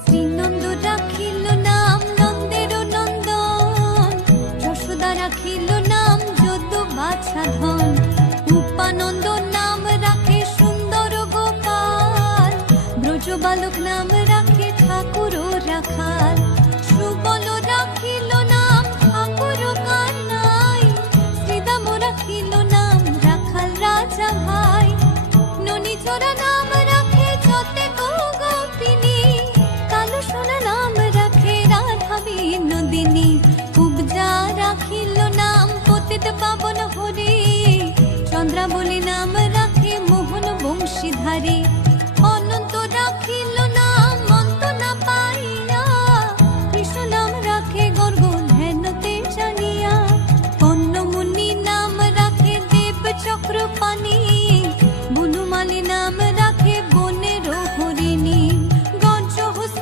শ্রীনন্দ রাখিল নাম নন্দের নন্দন, যশোদা রাখিল নাম যদু বাছা ধন, উপানন্দ নাম রাখে সুন্দর গোপাল, ব্রজ বালক নাম রাখে